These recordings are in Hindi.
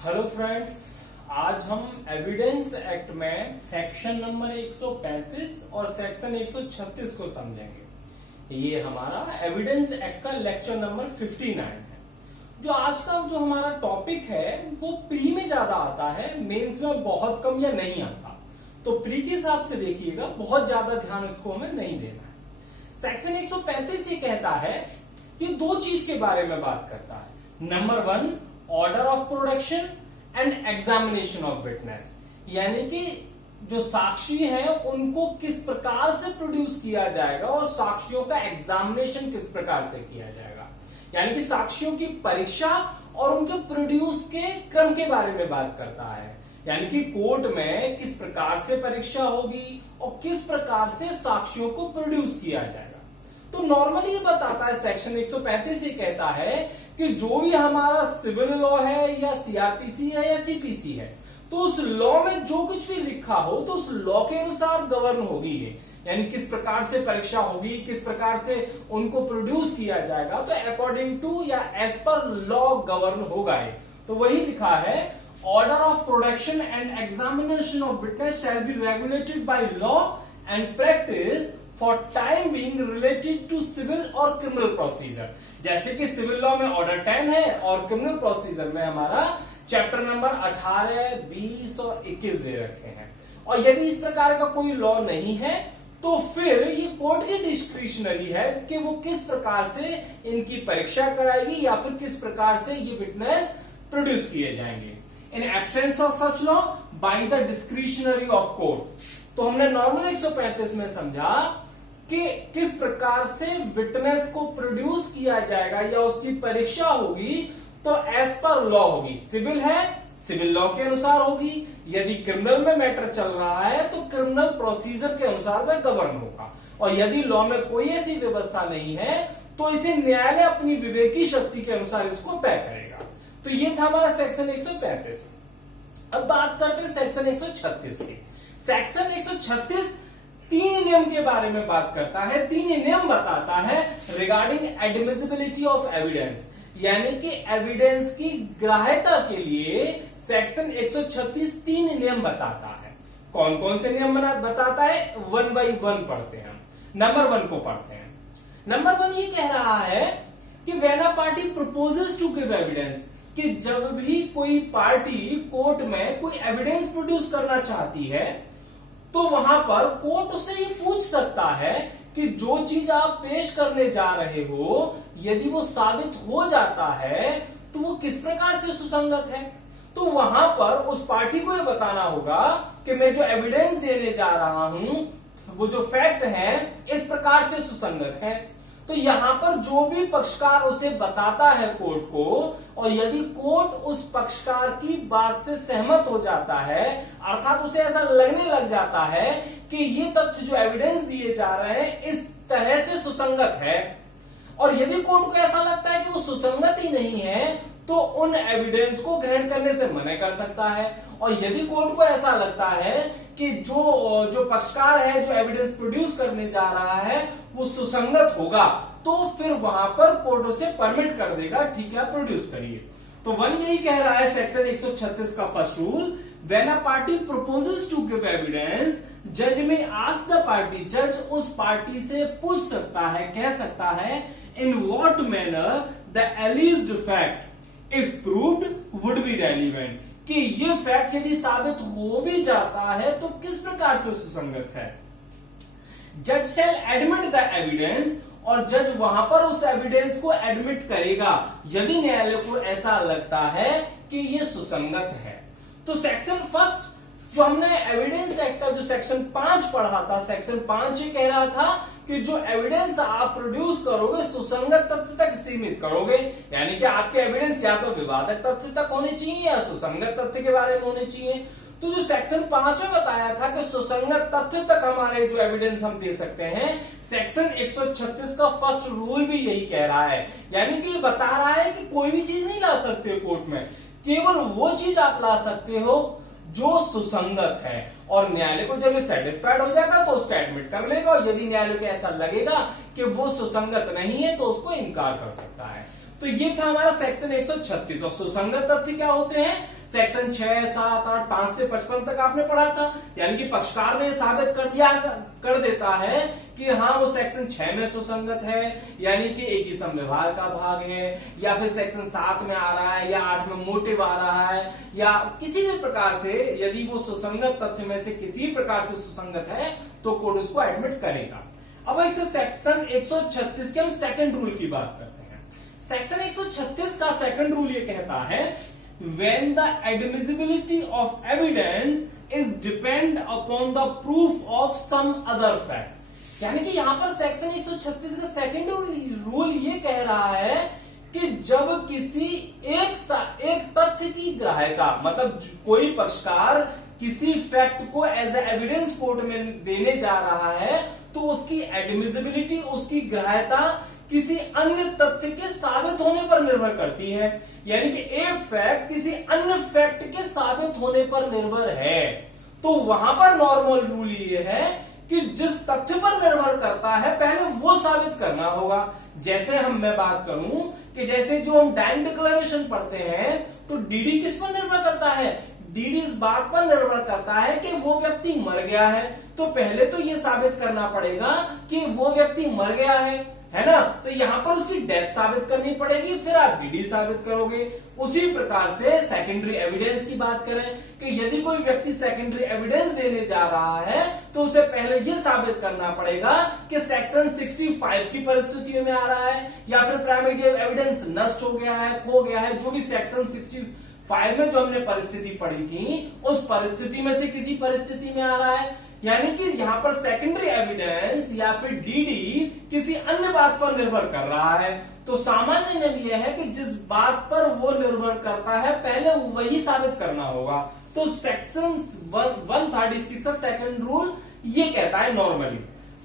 हेलो फ्रेंड्स, आज हम एविडेंस एक्ट में सेक्शन नंबर 135 और सेक्शन 136 को समझेंगे। ये हमारा एविडेंस एक्ट का लेक्चर नंबर 59 है। जो आज का जो हमारा टॉपिक है वो प्री में ज्यादा आता है, मेंस में बहुत कम या नहीं आता। तो प्री के हिसाब से देखिएगा, बहुत ज्यादा ध्यान इसको हमें नहीं देना है। सेक्शन 135 ये कहता है कि दो चीज के बारे में बात करता है। Number 1, order of production and examination of witness, यानी कि जो साक्षी हैं उनको किस प्रकार से प्रोड्यूस किया जाएगा और साक्षियों का एग्जामिनेशन किस प्रकार से किया जाएगा, यानी कि साक्षियों की परीक्षा और उनके प्रोड्यूस के क्रम के बारे में बात करता है। यानी कि कोर्ट में किस प्रकार से परीक्षा होगी और किस प्रकार से साक्षियों को प्रोड्यूस किया जाएगा। तो नॉर्मली ये बताता है, सेक्शन 135 ये कहता है कि जो भी हमारा सिविल लॉ है या सीआरपीसी है या सीपीसी है, तो उस लॉ में जो कुछ भी लिखा हो तो उस लॉ के अनुसार गवर्न होगी ये। यानी किस प्रकार से परीक्षा होगी, किस प्रकार से उनको प्रोड्यूस किया जाएगा, तो अकॉर्डिंग टू या एज पर लॉ गवर्न होगा ये। तो वही लिखा है, order of production and examination of witness shall be regulated by law and practice for time being related to civil और क्रिमिनल प्रोसीजर। जैसे कि सिविल लॉ में ऑर्डर 10 है और क्रिमिनल प्रोसीजर में हमारा चैप्टर नंबर 18, 20 और 21 दे रखे हैं। और यदि इस प्रकार का कोई लॉ नहीं है तो फिर ये कोर्ट की डिस्क्रिशनरी है कि वो किस प्रकार से इनकी परीक्षा कराएगी या फिर किस प्रकार से ये विटनेस प्रोड्यूस किए जाएंगे। In absence of such law by the discretionary of court. तो हमने नॉर्मल 135 में समझा कि किस प्रकार से विटनेस को प्रोड्यूस किया जाएगा या उसकी परीक्षा होगी, तो एज पर लॉ होगी। सिविल है, सिविल लॉ के अनुसार होगी। यदि क्रिमिनल में मैटर चल रहा है तो क्रिमिनल प्रोसीजर के अनुसार वह गवर्न होगा। और यदि लॉ में कोई ऐसी व्यवस्था नहीं है तो इसे न्यायालय अपनी विवेकी शक्ति के अनुसार इसको तय करेगा। तो ये था हमारा सेक्शन 135। अब बात करते हैं सेक्शन 136 की। सेक्शन 136 तीन नियम के बारे में बात करता है, तीन नियम बताता है रिगार्डिंग एडमिसिबिलिटी ऑफ एविडेंस, यानी कि एविडेंस की ग्राह्यता के लिए सेक्शन 136 तीन नियम बताता है। कौन कौन से नियम बताता है, 1 by 1 पढ़ते हैं। नंबर 1 को पढ़ते हैं। नंबर 1 ये कह रहा है कि when a party proposes to give evidence, कि जब भी कोई पार्टी कोर्ट में कोई एविडेंस प्रोड्यूस करना चाहती है तो वहां पर कोर्ट उससे ये पूछ सकता है कि जो चीज आप पेश करने जा रहे हो यदि वो साबित हो जाता है तो वो किस प्रकार से सुसंगत है। तो वहां पर उस पार्टी को ये बताना होगा कि मैं जो एविडेंस देने जा रहा हूं वो जो फैक्ट है इस प्रकार से सुसंगत है। तो यहां पर जो भी पक्षकार उसे बताता है कोर्ट को, और यदि कोर्ट उस पक्षकार की बात से सहमत हो जाता है, अर्थात उसे ऐसा लगने लग जाता है कि ये तथ्य जो एविडेंस दिए जा रहे हैं इस तरह से सुसंगत है, और यदि कोर्ट को ऐसा लगता है कि वो सुसंगत ही नहीं है तो उन एविडेंस को ग्रहण करने से मना कर सकता है। और यदि कोर्ट को ऐसा लगता है कि जो पक्षकार है जो एविडेंस प्रोड्यूस करने जा रहा है वो सुसंगत होगा, तो फिर वहां पर कोर्ट उसे परमिट कर देगा, ठीक है प्रोड्यूस करिए। तो 1 यही कह रहा है सेक्शन 136 का first rule, when a party proposes to give evidence, जज में आस्क द पार्टी, जज उस पार्टी से पूछ सकता है, कह सकता है, in what manner the एलिज्ड fact if proved would be relevant, कि ये फैक्ट यदि साबित हो भी जाता है तो किस प्रकार से सुसंगत है। जज शैल एडमिट द एविडेंस, और जज वहां पर उस एविडेंस को एडमिट करेगा यदि न्यायालय को ऐसा लगता है कि ये सुसंगत है। तो सेक्शन फर्स्ट जो हमने एविडेंस एक्ट का जो सेक्शन 5 पढ़ा था, सेक्शन 5 ये कह रहा था कि जो एविडेंस आप प्रोड्यूस करोगे सुसंगत तथ्य तक सीमित करोगे, यानी कि आपके एविडेंस या तो विवादक तथ्य तक होने चाहिए या सुसंगत तथ्य के बारे में होने चाहिए। तो जो सेक्शन 5 में बताया था कि सुसंगत तथ्य तक हमारे जो एविडेंस हम दे सकते हैं, सेक्शन 136 का फर्स्ट रूल भी यही कह रहा है। यानी कि ये बता रहा है कि कोई भी चीज नहीं ला सकते हो कोर्ट में, केवल वो चीज आप ला सकते हो जो सुसंगत है, और न्यायालय को जब ये सेटिस्फाइड हो जाएगा तो उसको एडमिट कर लेगा, और यदि न्यायालय को ऐसा लगेगा कि वो सुसंगत नहीं है तो उसको इनकार कर सकता है। तो ये था हमारा सेक्शन 136। और सुसंगत तथ्य क्या होते हैं? सेक्शन 6, 7, 8, 5 से 55 तक आपने पढ़ा था। यानी कि पक्षकार ने साबित कर देता है कि हाँ वो सेक्शन 6 में सुसंगत है, यानी कि एक ही समव्यवहार का भाग है, या फिर सेक्शन 7 में आ रहा है, या 8 में मोटिव आ रहा है, या किसी भी प्रकार से यदि वो सुसंगत तथ्य में से किसी प्रकार से सुसंगत है तो कोर्ट उसको एडमिट करेगा। अब इस सेक्शन 136 के हम सेकंड रूल की बात करते हैं। सेक्शन 136 का सेकंड रूल ये कहता है when the admissibility of evidence is depend upon the proof of some other fact। यानी कि यहां पर सेक्शन 136 का सेकंड रूल ये कह रहा है कि जब किसी एक तथ्य की ग्राह्यता, मतलब कोई पक्षकार किसी फैक्ट को एज ए एविडेंस कोर्ट में देने जा रहा है तो उसकी एडमिसिबिलिटी, उसकी ग्राह्यता किसी अन्य तथ्य के साबित होने पर निर्भर करती है। यानी कि एक फैक्ट किसी अन्य फैक्ट के साबित होने पर निर्भर है। तो वहां पर नॉर्मल रूल ये है कि जिस तथ्य पर निर्भर करता है पहले वो साबित करना होगा। जैसे मैं बात करूं कि जैसे जो हम डाइंग डिक्लेरेशन पढ़ते हैं तो डीडी किस पर निर्भर करता है? डीडी इस बात पर निर्भर करता है कि वो व्यक्ति मर गया है, तो पहले तो ये साबित करना पड़ेगा कि वो व्यक्ति मर गया है ना? तो यहां पर उसकी डेथ साबित करनी पड़ेगी, फिर आप डीडी साबित करोगे। उसी प्रकार से सेकेंडरी एविडेंस की बात करें कि यदि कोई व्यक्ति सेकेंडरी एविडेंस देने जा रहा है तो उसे पहले यह साबित करना पड़ेगा कि सेक्शन 65 की परिस्थितियों में आ रहा है, या फिर प्राइमरी एविडेंस नष्ट हो गया है, खो गया है, जो भी सेक्शन 65 में जो हमने परिस्थिति पढ़ी थी उस परिस्थिति में से किसी परिस्थिति में आ रहा है। यानी कि यहां पर सेकेंडरी एविडेंस या फिर डीडी किसी अन्य बात पर निर्भर कर रहा है। तो सामान्य नियम यह है कि जिस बात पर वो निर्भर करता है पहले वही साबित करना होगा। तो सेक्शन 136 का सेकंड रूल ये कहता है नॉर्मली,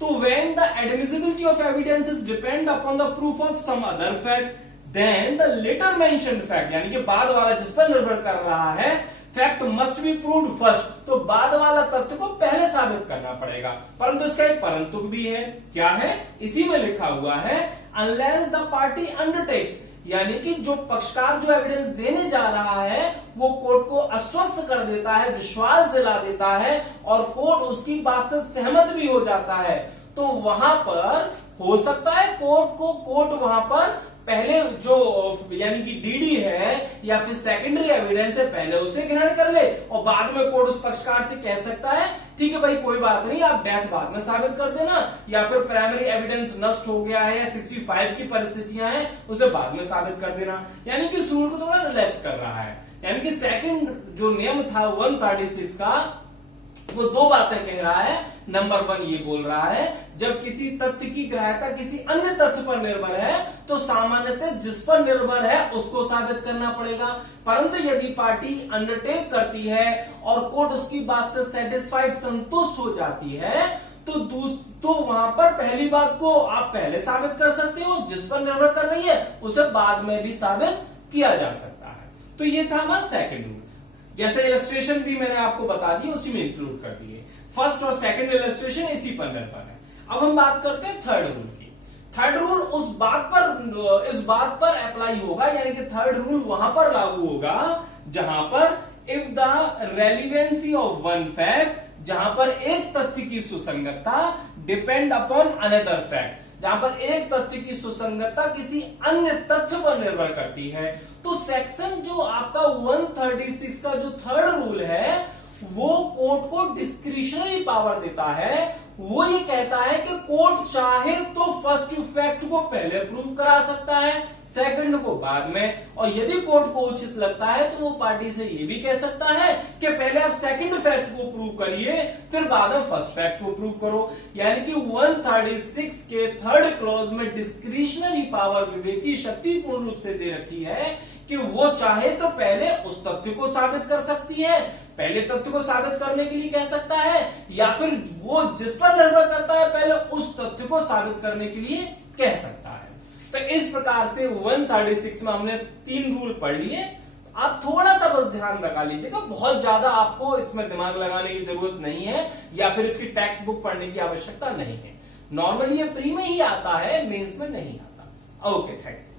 तो when the admissibility of evidence is depend upon the proof of some other fact then the latter mentioned fact, यानी कि बाद वाला जिस पर निर्भर कर रहा है fact must be proved first, तो बाद वाला तथ्य को पहले साबित करना पड़ेगा। परंतु इसका एक परंतु भी है। क्या है? इसी में लिखा हुआ है अनलेस द पार्टी अंडरटेक्स, यानी कि जो पक्षकार जो एविडेंस देने जा रहा है वो कोर्ट को आश्वस्त कर देता है, विश्वास दिला देता है और कोर्ट उसकी बात से सहमत भी हो जाता है, तो वहां पर हो सकता है कोर्ट वहां पर पहले जो यानी कि डीडी है या फिर सेकेंडरी एविडेंस है पहले उसे ग्रहण कर ले और बाद में कोर्ट उस पक्षकार से कह सकता है ठीक है भाई कोई बात नहीं, आप डेथ बाद में साबित कर देना, या फिर प्राइमरी एविडेंस नष्ट हो गया है या 65 की परिस्थितियां हैं उसे बाद में साबित कर देना। यानी कि सूर को थोड़ा रिलैक्स कर रहा है। यानी कि सेकंड जो नियम था 136 का वो दो बातें कह रहा है। नंबर 1 ये बोल रहा है जब किसी तथ्य की ग्राह्यता किसी अन्य तथ्य पर निर्भर है तो सामान्यतः जिस पर निर्भर है उसको साबित करना पड़ेगा, परंतु यदि पार्टी अंडरटेक करती है और कोर्ट उसकी बात से सेटिस्फाइड संतुष्ट हो जाती है तो वहां पर पहली बात को आप पहले साबित कर सकते हो, जिस पर निर्भर कर रही है उसे बाद में भी साबित किया जा सकता है। तो ये था हमारा सेकंड रूल। जैसे इलस्ट्रेशन भी मैंने आपको बता दिए उसी में इंक्लूड कर दिए, फर्स्ट और सेकंड इलस्ट्रेशन इसी पर निर्भर है। अब हम बात करते हैं थर्ड रूल की। थर्ड रूल इस बात पर अप्लाई होगा, यानी कि थर्ड रूल वहां पर लागू होगा जहां पर if the relevancy of one fact, जहां पर एक तथ्य की सुसंगतता डिपेंड अपॉन अनदर फैक्ट, जहां पर एक तथ्य की सुसंगतता किसी अन्य तथ्य पर निर्भर करती है। तो सेक्शन जो आपका 136 का जो थर्ड रूल है वो कोर्ट को डिस्क्रिशनरी पावर देता है। वो ये कहता है कि कोर्ट चाहे तो फर्स्ट फैक्ट को पहले प्रूव करा सकता है, सेकंड को बाद में, और यदि कोर्ट को उचित लगता है तो वो पार्टी से ये भी कह सकता है कि पहले आप सेकंड फैक्ट को प्रूव करिए फिर बाद में फर्स्ट फैक्ट को प्रूव करो। यानी कि 136 के थर्ड क्लॉज में डिस्क्रिशनरी पावर विवेकी शक्ति पूर्ण रूप से दे रखी है कि वो चाहे तो पहले उस तथ्य को साबित कर सकती है, पहले तथ्य को साबित करने के लिए कह सकता है, या फिर वो जिस पर निर्भर करता है पहले उस तथ्य को साबित करने के लिए कह सकता है। तो इस प्रकार से 136 में हमने 3 रूल पढ़ लिए। आप थोड़ा सा बस ध्यान रखा लीजिएगा, बहुत ज्यादा आपको इसमें दिमाग लगाने की जरूरत नहीं है या फिर इसकी टेक्स्ट बुक पढ़ने की आवश्यकता नहीं है। नॉर्मली ये प्री में ही आता है, मेंस में नहीं आता। Okay, thank you.